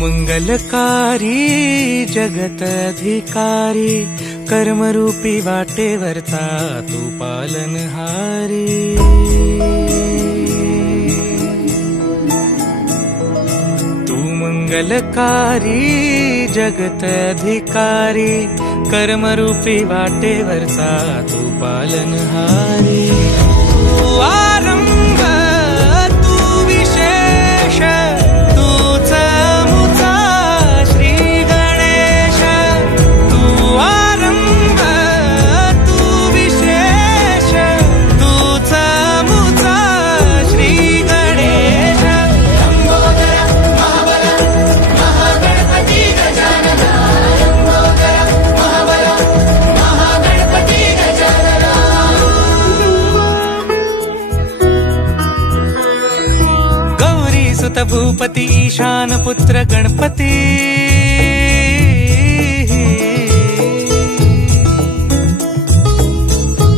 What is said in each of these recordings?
मंगलकारी जगत अधिकारी, कर्मरूपी वाटेवरचा तू पालनहारी। तू मंगलकारी जगत अधिकारी, कर्मरूपी वाटेवरचा तू पालनहारी। तू आरंभ तू विशेष, तूच मुचा श्री गणेश। तू आरंभ तू विशेष, तूच मुचा श्री गणेश। लंबोदर महाबल महागणपती गजानना, लंबोदर महाबल महागणपती गजानना। गौरी सुत भूपती ईशान पुत्र गणपती,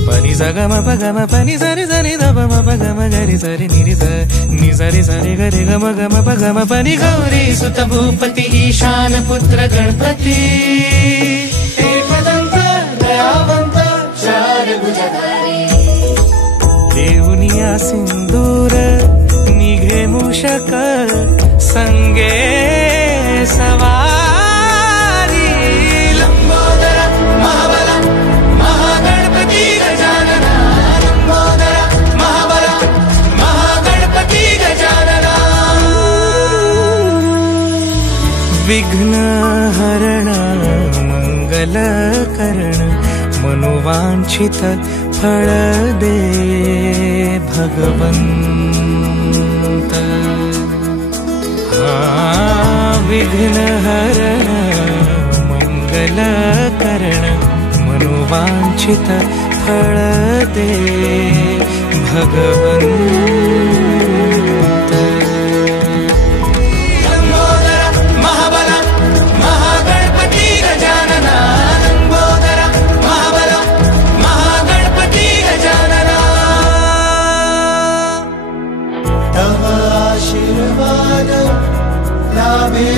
पनि सगम पगम पनि सरि सरि ध म पगम गरि सरि नि सरि सरि गरि गम गम पगम पनि। गौरी सुत भूपती ईशान पुत्र गणपती, एकदंत दयावंत चार भुजधारी। देऊनिया सिंदूर निघे मूषक, संगे सवारी। लंबोदर महाबल महागणपती गजानना, लंबोदर महाबल महागणपती गजानना। विघ्न हरण मंगल करण, मनोवांछित फळ दे भगवंत। विघ्न हरण मंगल करण, मनोवांछित फळ दे भगवंत। लंबोदर महाबल महागणपती गजानना, लंबोदर महाबल महागणपती गजानना। तव आशीर्वाद लाभे